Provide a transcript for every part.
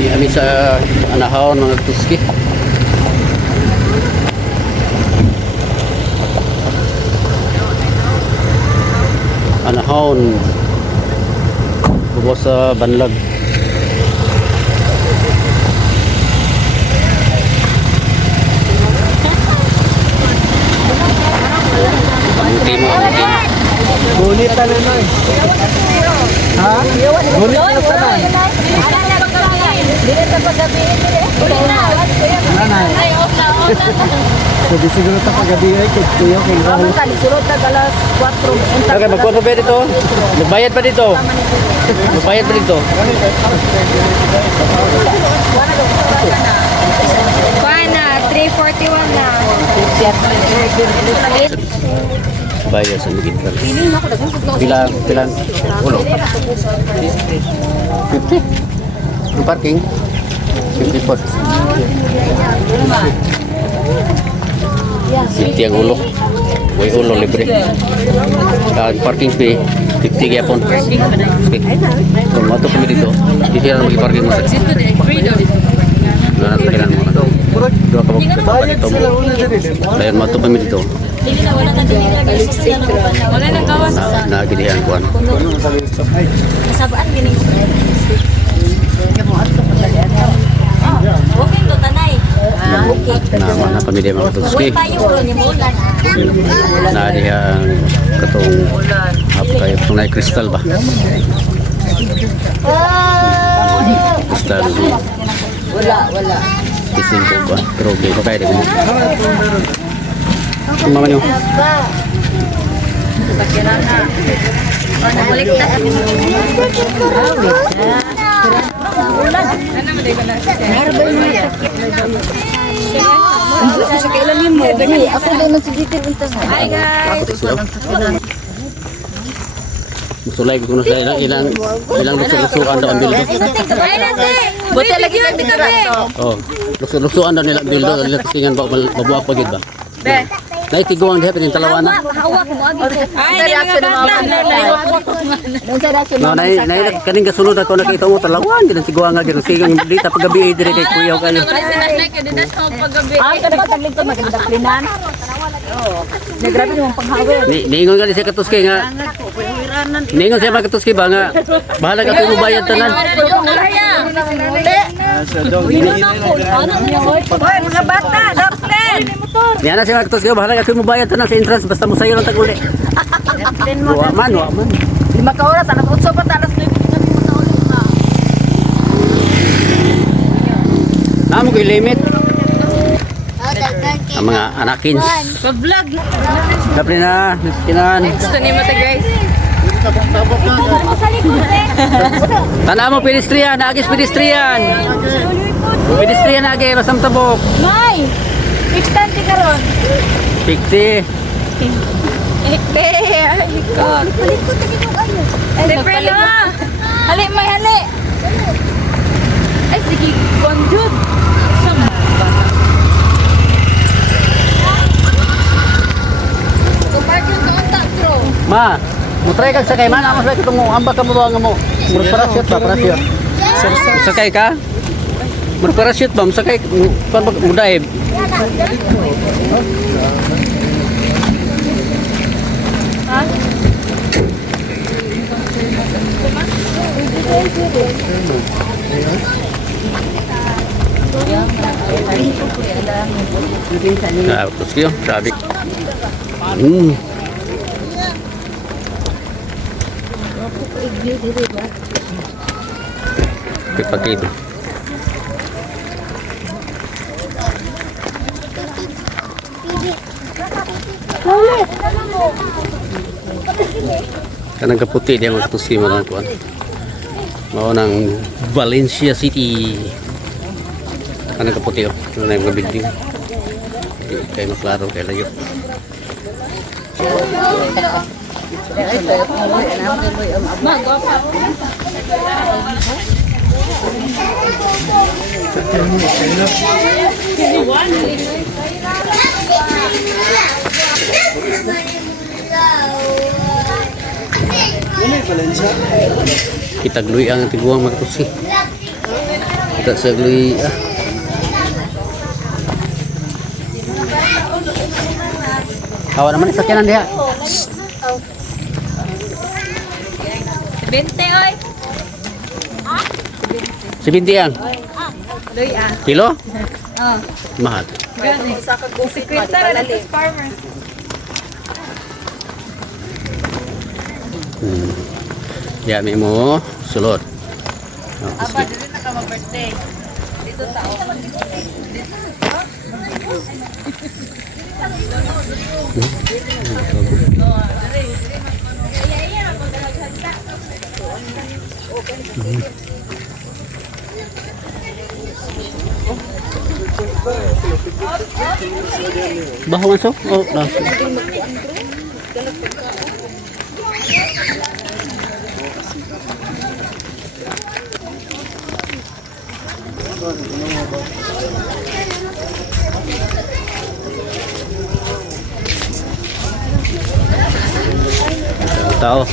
Kami sa Anahaw ng Tuski. Anahaw bubo sa Banlag. Gulit na naman. Ha? Gulit na tanan. Dili ta paggabi dire. Nanay. Sabi siguro ta paggabi ay kuya kay Amo ta sulod ta alas 4. Okay, magkuha pa dito. Magbayad pa dito. Magbayad pa dito. Pana 341 na. Bayad sa ligid pa. Bilang ulo. 50. Ang parking 54. 50 ang ulo. Way ulo libre. Parking fee 50 gyapon. Kung mato kami dito, hindi na magi-parking mo. Wala na kailangan mo. Dua ka dito mo. Dayon mato kami dito. Wala nang gawas. Nagilihan kuan. Sabaan gini. Okay to tanay. Nama na pamilya mga Tuski. Tayo ulo ni Mulan. Narihang katong hapkay tunay kristal ba? Kristal. Wala. Kising ko ba? Pero okay ko kaya din mo. Ang mama niyo. Balik na. Ako doon sa detail untas. Hi guys. Musulay ko na sila ilang lusuan daw ang bildo. Buti lagi kang dikara. Oh, lusuan daw nila ang bildo nila kisingan ba mabuak pa gid ba? Be. Naitiguang diha pinin talawana. Hawak mo agi. Ay, reaction mo. No, nay kaning gasunod ako nakita mo talawan gid tiguang nga gid sigang dita paggabi dire kay kuya kayo. Kada pa taglig to maganda plinan. Oh. Nagrabe mo paghawid. Ningon nga siya katuski nga. Ningon siya katuski ba nga bahala ka kung bayad tanan. Hoy, mga bata, daplen. Niya na siya katuski bahala ka kung bayad tanan sa entrance basta mo sayo lang tag-uli. Wa man. 5 ka oras, alas 8 pa talas 9 kami makaulit pa. Namo koy limit. Ang mga anakins. Pa-vlog. Dapat na, kinan. Gusto ni mo guys. Tanda mo pedestrian, naagis pedestrian. Pedestrian agi basam tabok. May! Extante ka ron. 50. Ikaw. Palikot na gito kayo. Siyempre na. Hali, may hali. Ay, sige, konjud. Kumarkin ka ang takro. Ma, mutry kag sakay man amo sa kitong amba ka mo mo. Murag parachute ba, parachute. Sakay ka? Murag parachute ba, sakay kan mo dive. Ha? Terus kyo, sabi. Pagkito. Kanang kaputi dia magtusi man kuan. Mao nang Valencia City. Kanang kaputi oh, na yung building. Kay maklaro kay layo. Kita gluy ang tiguang magtusi. Kita segli ah. Kawan naman sakyanan dia. 20 oy. 70 yan. Loy ah. Kilo? Oh. Mahal. Gani. Sa kag-gusit na farmer. Yami mo sulod. Aba, dili na ka ma-birthday. Dito tao. Baho masuk? Oh, langsung. Tahu.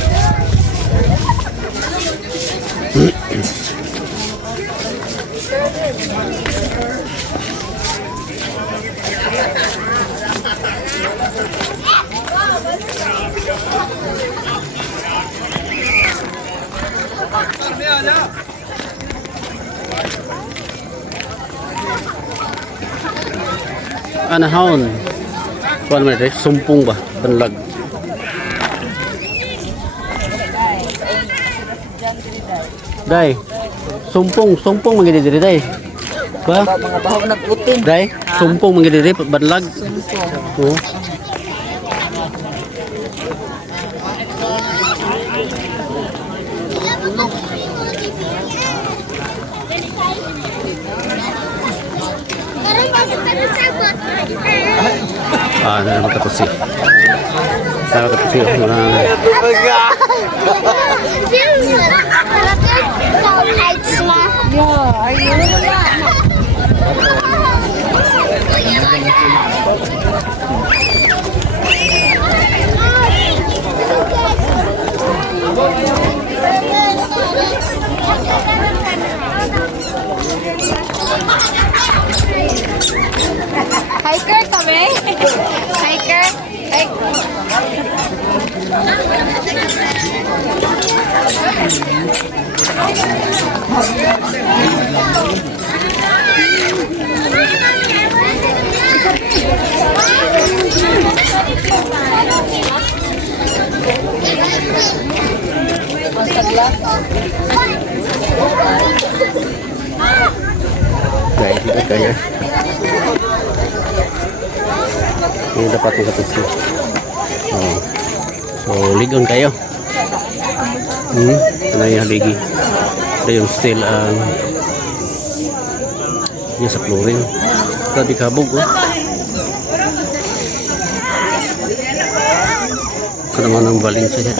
Anahon. Kuan man deh, sumpung ba, benlag. Dai. Sumpung mangidi diri dai. Ba? Mga baho nagputin. Dai, sumpung mangidi diri benlag. Oh. Ah, na makatusi. Nakakatusi oh, mga Hiker kami. Hiker. guys, kita kaya. Ini dapat makatusi. Oh. So, ligon kayo. Ano yung haligi? Ito yung steel ang yung sa flooring. Grabe kabog oh. Ito naman ang Valencia niya.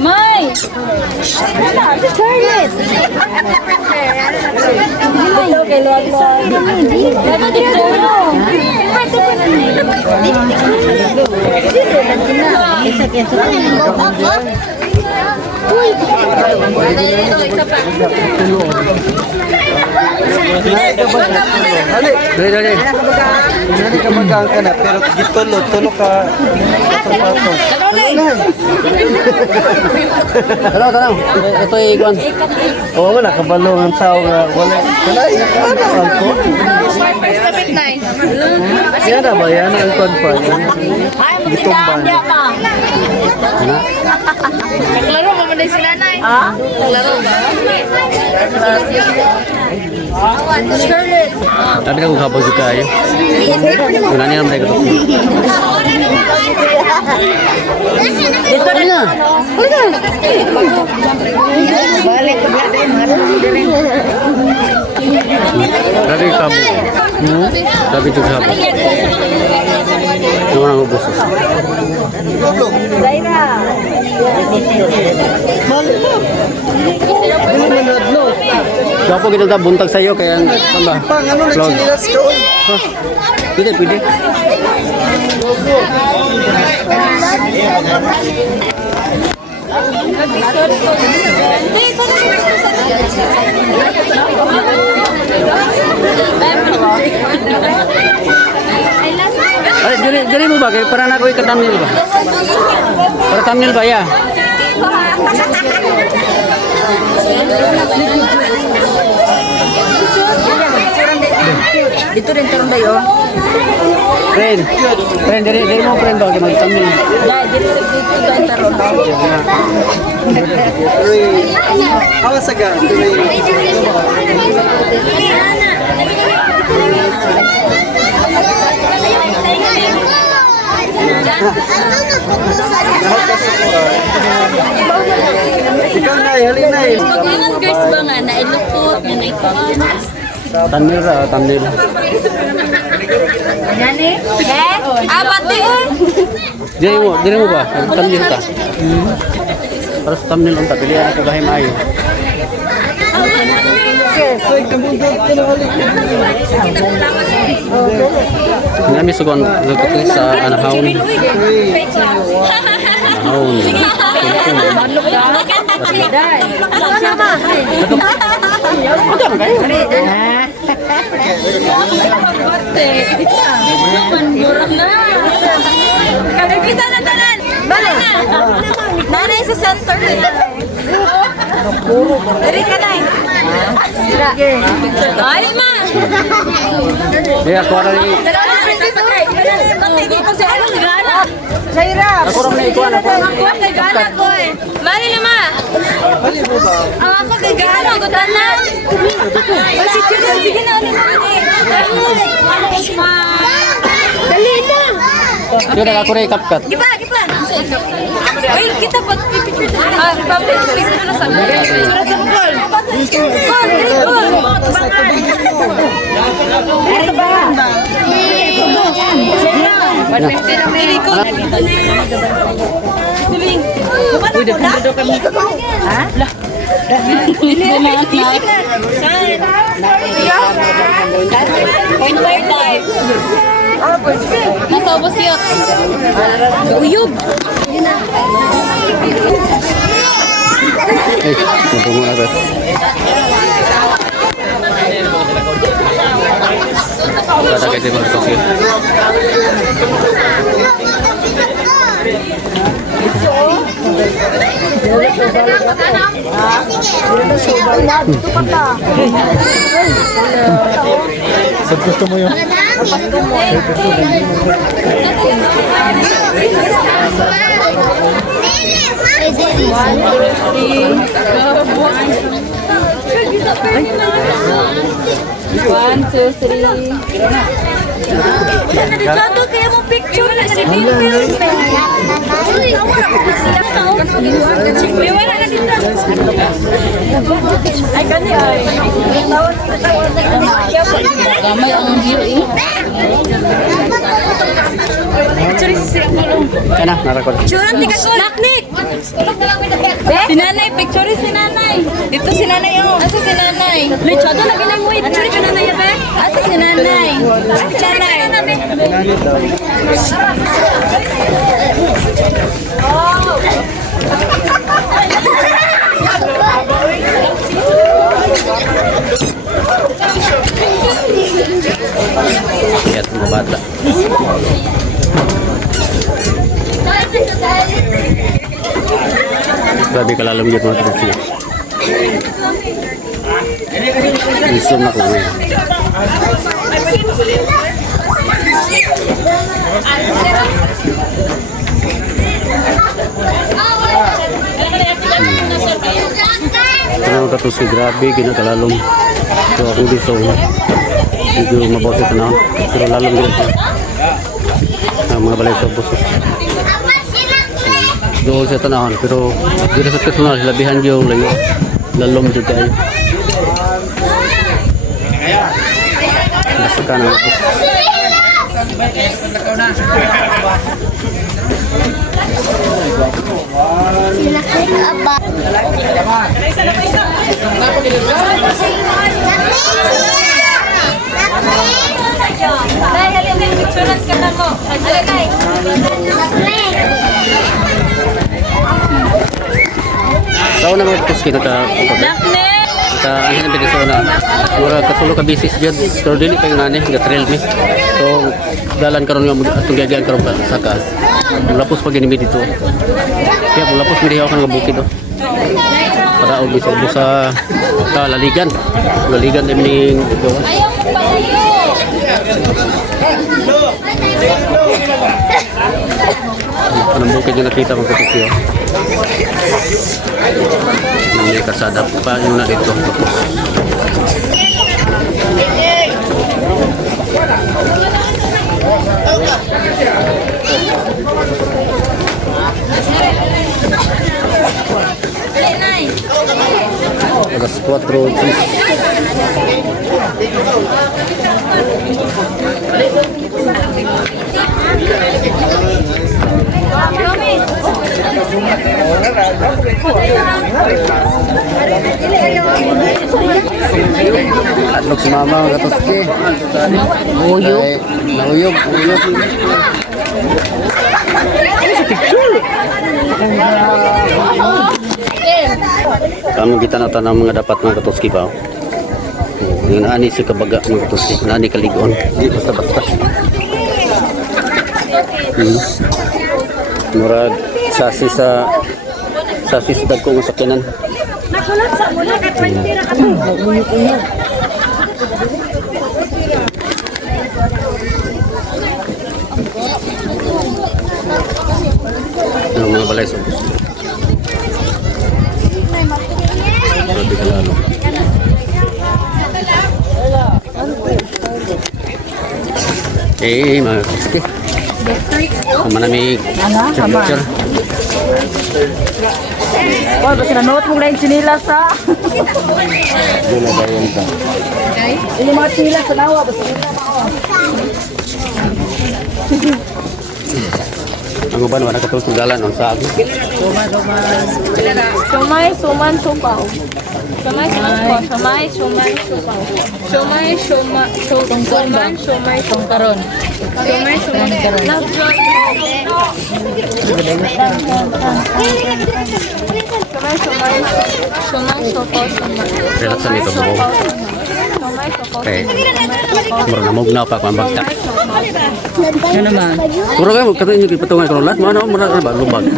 Mai! Charlotte! Dali. Hindi ka magang ka na, pero gitulog ka sa pato. Tanaw. Ito ay iguan. Oo, wala kabalo ang tao nga wala. Wala, ano ko? Yan na ba? Yan ang konpa. Gitumban. Naglaro mo na sila na eh. Naglaro ba? Charlotte! Tapi aku kapag juga ayo. Gunanya mereka tuh. Dito na. Balik ke belakang. Tapi kamu. Tapi juga kamu. Kamu nggak bos. Zaira. Mali na. Ano man nadlo? Gapo kita buntag sa iyo kaya tamba. Pang ano Vlog. nagchinilas ka oy. Ha? Pwede, pwede. Ay, diri mo ba? Kaya para na ko ika-thumbnail ba? Para thumbnail ba, ya? Dito rin tarong dayo. Friend, diri mo friend ba? Kaya mag-thumbnail. Dito rin tarong dayo. Three. Awas aga. Three. Ikaw na, halin na eh. Pag-ingat guys ba nga na ilukot nga na ito. Thumbnail ra, thumbnail. Nani? Pati Diri mo ba? Thumbnail ta. Para sa thumbnail unta pilihan ako gahi maayo. Soy, kabundot ka na halin. Nami sugon sa anahawon. Anahawon. Kita na tanan. Balik na. Nanay sa center. Dari ka na. Ay, ma. Dia ako ra ni. Zaira. Ako ra ni ikuan ako. Mali na ma. Halin mo ba? Ang ako kay gana ko tanan. Sige na ulit. Dali na. Dili ako ra ikapkat. Gipa. Uy, kita pag picture na. Ah, picture na sa mga. Surat sa call. Ano ba? Nasa ubos yun. Uyog. Eh, natungo na ba? Kada kasi mag-sosyo. Saan gusto mo yun? One, two, three. Nandito kaya mo picture na si Bimper. May wala na dito. Ay, kani ay. Gamay ang view eh. Picture si Singulong. Kana, narakod. Picturean tika ko. Naknik. Si nanay, picture si nanay. Dito si nanay oh. Asa si nanay? Lechado lagi lang mo. Picture ka nanay be. Asa si nanay? Picture nanay. Lihat mga bata. Grabe kalalam dito mga truck sila. Isum na ko ngayon. Tanong ka to si grabe, kinakalalong. So ako dito, medyo mabawas ito na. Pero lalong dito. Mga balay sa buso. Doon sa tanahon, pero dito sa personal, labihan yung layo. Lalong dito kayo. Nasa ka na. Sila ko apa? Nay, halika, picturean ka na mo. Sao na mga tuski naka-upag. Ano na pinito na mura katulo ka bisis jud pero dili kay ngani ga trail me so dalan karon nga atong gagayan karon ka saka lapos pag ginimi dito kaya lapos mi diha ka nga bukid do para og bisa sa laligan ning gawas anong bukid yung nakita mo kapityo may kasada pa yun na dito alas 4:10 Atlog si mama mga katoski. Uyog. Nauyog. Kamu kita nata ng mga dapat mga katoski pa. Yung ani si kabaga mga katoski. Nani kaligon. Di basta-basta. Murag sasi sa dagkong masakyanan. Nakulat sa mula ka 20 ra ka to. Ano mga balay sa grabe ka lalo. Mga katoski. Manamig temperature. Oh, basta nanood mo lang yung sinilas ha. Doon na bayan ka. Yung mga sinilas sa nawa, basta nila ako. Ang uban wala katulog dalan on sa akin. Sumay, suman, supaw. Sumay, supaw. Sumay, suman, sumay, sungkaron. Sumay, suman, karon. Sumay, supaw, sumay. Relax sa nito buo. Okay. Mura na mugnaw pa kung bagta. Ano naman? Mura kayo kato inyo ipatungan ko lahat. Mura ba lubag.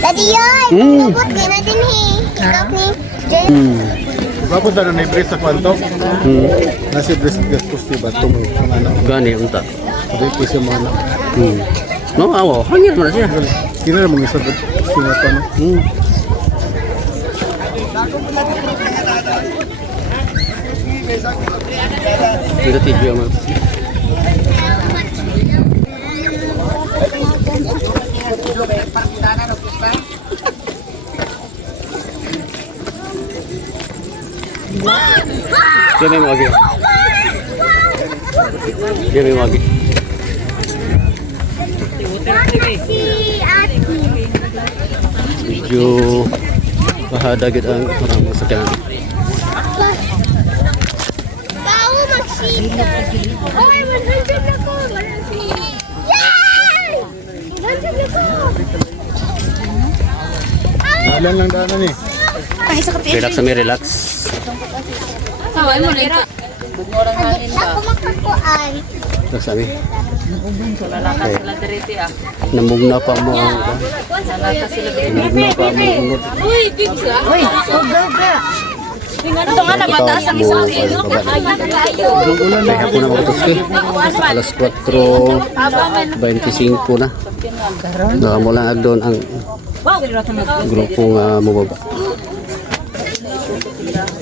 Daddy yoy, bukod ka na din Ikap ni Jen. Bakit na na-brace sa kwanto? Nasi brace gas kusti ba ito mga anak? Gani unta. Sabi ko siya mga anak. No, awo, hangit mo na siya. Kina na mga sagot sinata no? Tidak tidur mas. Dia memang lagi. Medyo mahadagit ang orang masakyan. Kau magsita. Oy, manhanjad na ko. Yay! Manhanjad na ko. Mahalan lang daanan eh. Relax kami, relax. Saway mo na ito. Ako makakuan. Relax kami. Lalakas sila diriti ah. Namugna pa mo. Lalakas sila diriti. Namugna pa mo. Uy, bibs ah. Uy, sobra. Ito nga na mataas ang isang kilo. May hapon na mga tuski. Alas 4:25 na. Mula doon ang grupong mababa.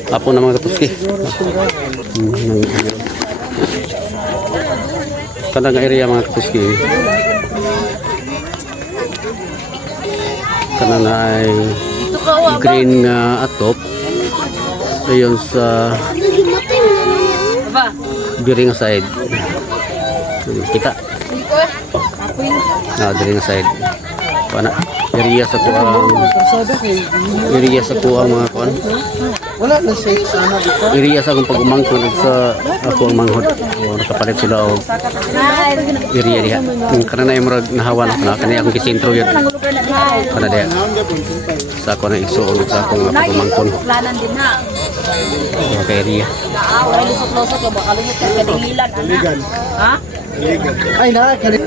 Hapon na mga tuski. Kada nga area mga tuski. Kana na ay green atop. Ayon sa Ba? Diri nga side. Kita. Diri nga side. Pana. Area sa ko ang Persada kay area sa ko ang mga kuan. wala na siya sana dito. Area sa akong pagumangkon sa ako ang manghod. O nakapalit sila og area diha. Ang kana na murag nahawan na kani akong kisentro yun. Kana diha. Sa ako na igsuon sa akong pagumangkon. Planan din na. Kay area. Wala lusot-lusot ka baka lumot ka kadingilan ana. Ha? Ay na kani.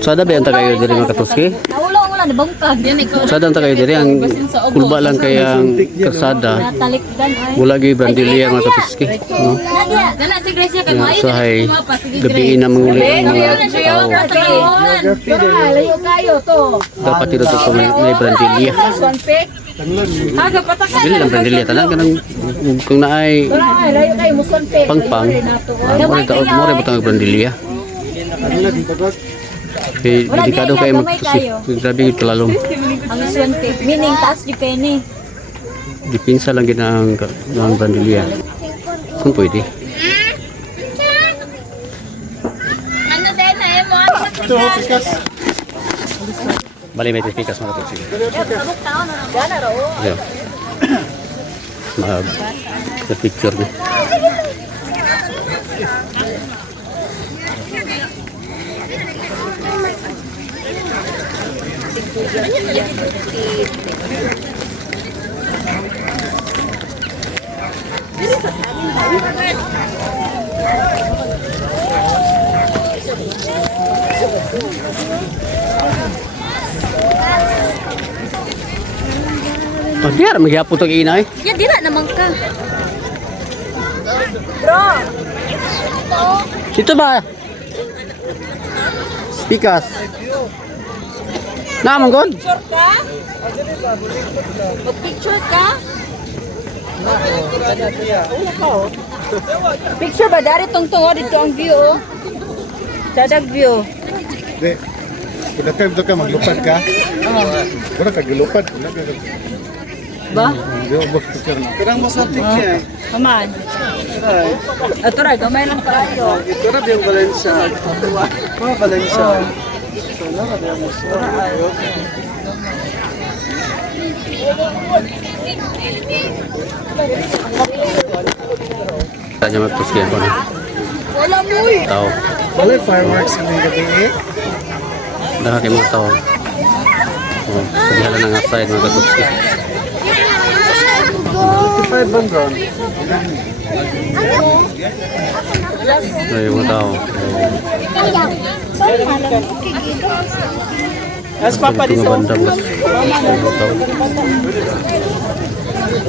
Sada ba ang tagayo diri mga katuski? Wala na bangkag. Yan ikaw. Sada ang tagayo diri ang kulba lang kay ang kalsada. Talikdan ay. Wala gyud bandilya mga katuski. No? Nadia, dala si Gracia kan Sa hay gabi na manguli ang mga tao. Geography din. Layo kayo to. Dapat dito to may bandilya. Aga patak. Dili lang bandilya tanan kanang kung naay Layo kayo musonpe. pangpang. Mo ra butang bandilya. Kanila dito gos. Kay delikado kay magtusi. Grabe gid kalalom. Ang musonpe meaning taas di penny. Dipinsa lang gid ang bandilya. Kung pwede. Ano din na mo? Ito pikas. Bali may tipikas mga katuski. Gana ro. Ayo. Mag sa picture ni. Oh, diyan magyapon tong ina eh. Ya dira naman ka. Dito ba? Pikas. Na mong god. Picture ka? Mag-picture ka? Picture ba? Dari tungtong dito ang view oh. Dadag view. Di. Kuda ka dito ka maglupad ka. Wala ka gilupad. Ba? Di ubos picture na. Kurang mo sa picture. Paman. Ato ra, gamay lang kayo. Ito na yung Valencia. Oh, Valencia. Sana ka diyan mo sa. Tanya magtuski ko na. Wala mo eh. Tao. Wala yung fireworks sa mga gabi eh. Daha kay mga tao. Oh, sabihan lang nga side mga katuski. 55 bang ground? Ay, mga tao. As papa Ito nga bandang mas. Mga tao.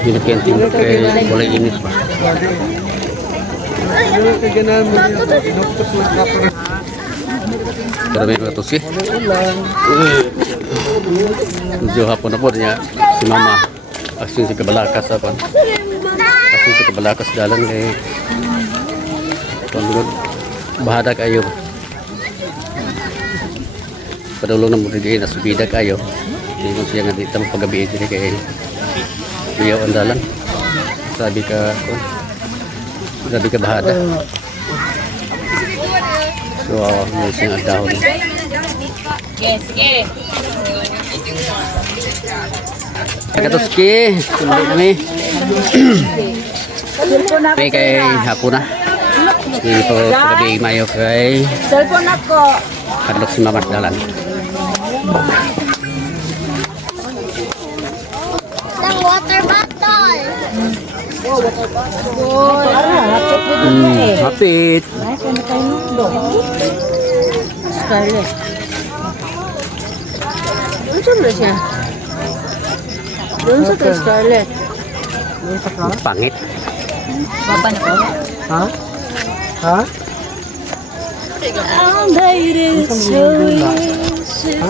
Ginakyantin kay wala init ba? Ano ka ganahan mo yun? Inuktok lang ka pa rin. Pero may mga katuski. Ulan. Medyo hapon na po niya si mama. Aksyon si Kabalakas apa? Aksyon si Kabalakas dalan kay pangulod bahada kayo. Padulong na mo rin na subida kayo. Hindi mo siya nga dito pagabi diri kay Biyaw ang dalan. Sabi ka bahada. So, may siyang adahon. Yes, sige. Katuski, sulit kami. May kay hapon na. Hindi po gabi mayo kay Cellphone ako. Carlos si Mamat dalan. Ng water bottle. Hapit. Scarlett. Ano ba siya? Doon sa kay Scarlett. Pangit. Papa na po. Ha? Ha? I made it so easy. Ha?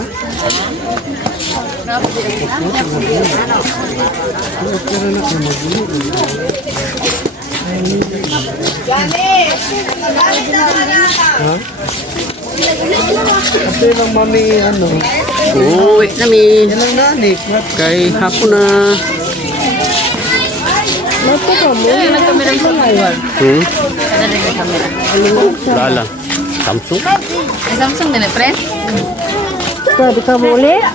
Kasi lang mami ano. Uwi nami. Yan ang nanik. Kay hapon na. Nato ka mo. Nagkamilang sa buwan. Dali ka camera. Wala lang. Samsung. Ay, Samsung din eh, pre. Pwede ka mo ulit?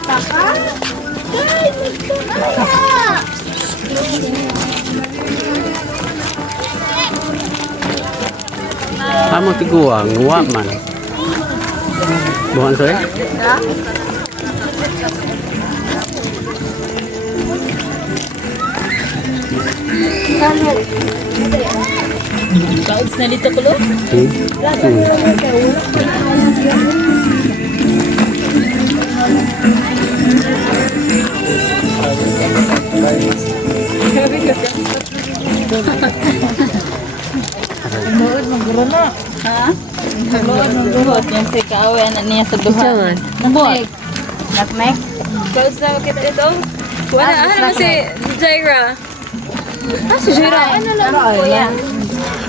Amo tiguang, wa man. Bukan saya. Kauds na dito ko lo. Ha? Nagluod yung si Kawe na niya sa duha. Nagbuhat. Nagmek. Kauds na kita dito. Wala, ano si Jaira? Ah, si Jaira. Ano lang po yan?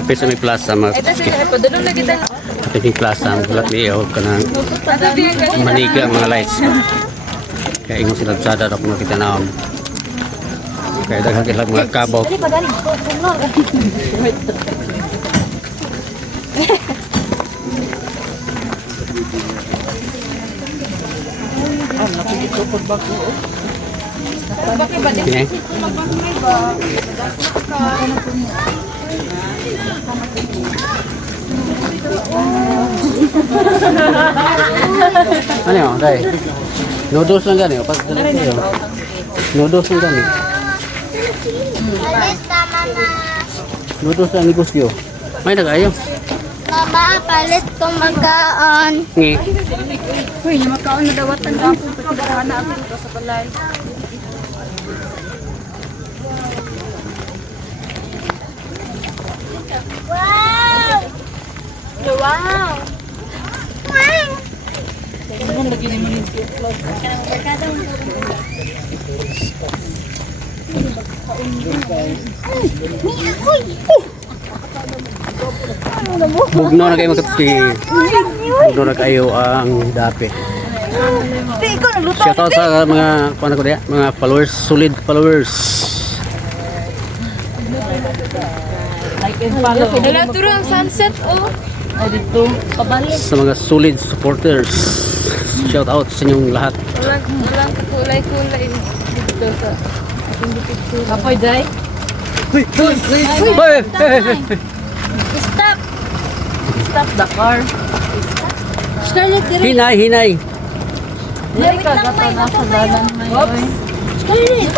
Tapi sa may plaza mga Ito sila, padulong na kita. Sa may plaza, bulat niyo ka na Ito biyan ka. maniga ang mga lights. Kaya ingon sila sada ako makita na kaya daghan kila mga kabaw. Kini. Ano yun, day? Noodles lang gani, pas dala kayo. Noodles lang gani. Alis tama na. Noodles lang negosyo. May nag-ayo. Mama, palit ko magkaan. Ngi. Uy, yung makaon na dawatan ka. Pagkadarahan na ako sa balay. Wow! Wow! Wow! Ang lagi ni Manisio. Bugno na kayo magkatsi. Bugno na kayo ang dapi. Shout out sa mga kuan ko diya, mga followers, solid followers. Like and follow. Wala, turo ang sunset, oh. O dito, pabalik. Sa mga solid supporters. Shout out sa inyong lahat. Walang kulay-kulay dito sa ating picture. Apoy, Jai. Hoy! Stop! Stop the car. Scarlett, dire. Hinay, hinay. Dire ka, gata na sa dalan may oy. Scarlett!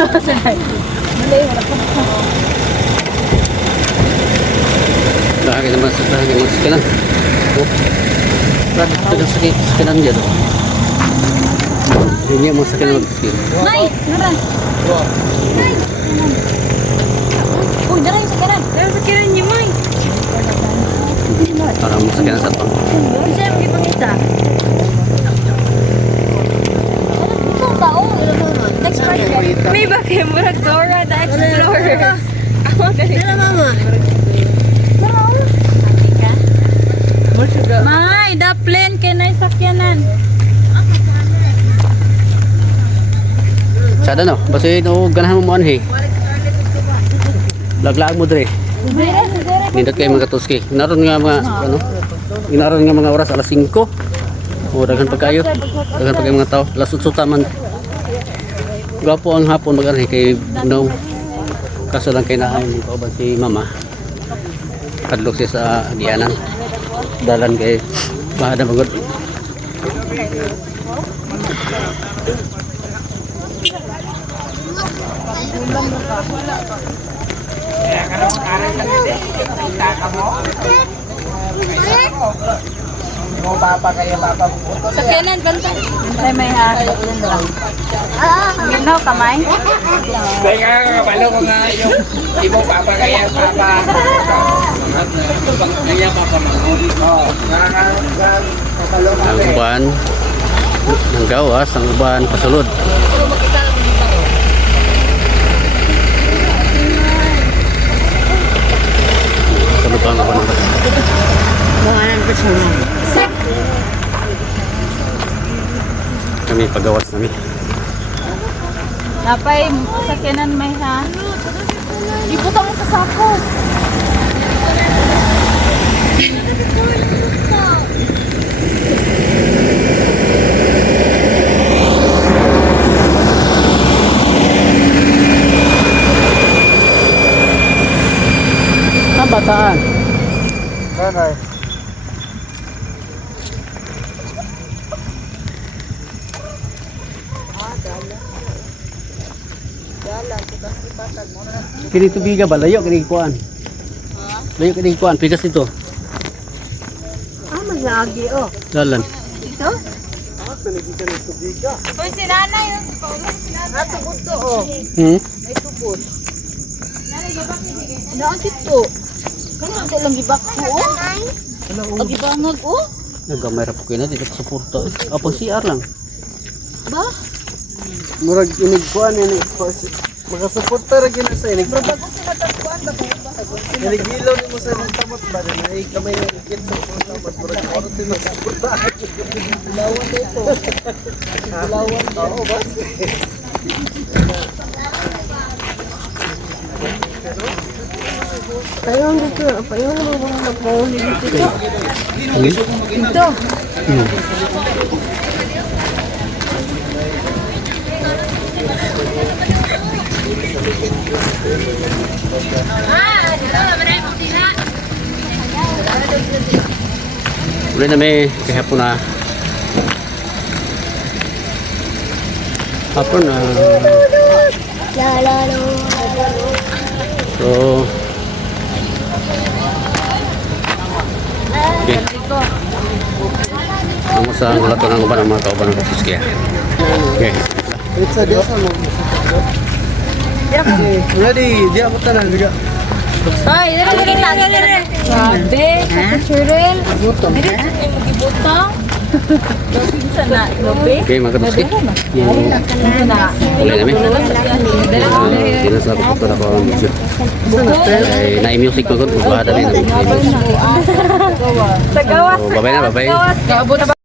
Bakit naman sa bakit naman sa kanan? Oh. Bakit ito sa kanan dyan? Hindi mo sa kanan mag-skill. Nay! Nara! Nay! Uy, nara yung sakaran. Pero sa kiran niyo, May. Parang mo sa kanan sa to. Doon siya magipangita. Ito ba? Oh, next part. May bakit murag Dora the Explorer. Ako ganito. Mama. May, the plane kay na sakyanan. Sada no? Basta no, ganahan mo anhi. Laglaag mo dre. Nindot kayo mga katuski. Inaron nga mga, ano? Inaron nga mga oras, alas 5. O, daghan pa kayo. Daghan pa kayo mga tao. Alas 8 taman. Gwapo ang hapon mag-anhi kay no. Kaso lang kayo na ay kauban si mama. Kadlok siya sa Agianan. Dalan kay Mahada Magod. Sakyanan, banta. Ay, may haro. Ginaw, kamay. Kaya kabalo ko nga yung ibang papa kaya papa. Kaya papa Ang uban ng gawas, ang uban pasulod. Pasulod pa ang uban ng kami pagawas namin. Napay, sakyanan may ha. Ibutang mo sa sako. Ah, bataan. Nanay. Kini tubiga ba? Layo kini kuan. Layo kini kuan. Pigas ito. Ah, maglagi oh. Dalan. Uy, si nanay. Natubod to oh. May tubod. Naan dito. Kanya ito lang gibak ko oh. Ang gibangag oh. Nagamay ra po kayo na dito sa suporta. Apang CR lang. Ba? Murag inig kuan ini. Makasuporta ra gina sa inig. Bago sila tagpuan ba kayo ba? Inig ilaw ni mo sa inig tamot ba din ay kamay nga ikit sa tamot murag oro tin makasuporta. Lawan dito. Lawan oo ba? Payong dito. Payong mo bang nagpahuli dito. Okay. Dito. Uli na may kahapon na. Hapon na. La la la. So, okay. Amo sa ang lato ng uban ang mga kauban ng kapuskya. Okay. It's a dia sa mo. Ready, dia mo tanan juga. Ay, dito kita. Sabi, kapitsuril. Butong. Dito mag-ibutong. Pinsan na, lobe. Okay, mga kapuskya. Na. Uli na may. Dinasa ko po na ko ang video. Ay, na-music ko ko. Buhada rin. Sa gawas. So, babay na, babay. Kaabot na ba?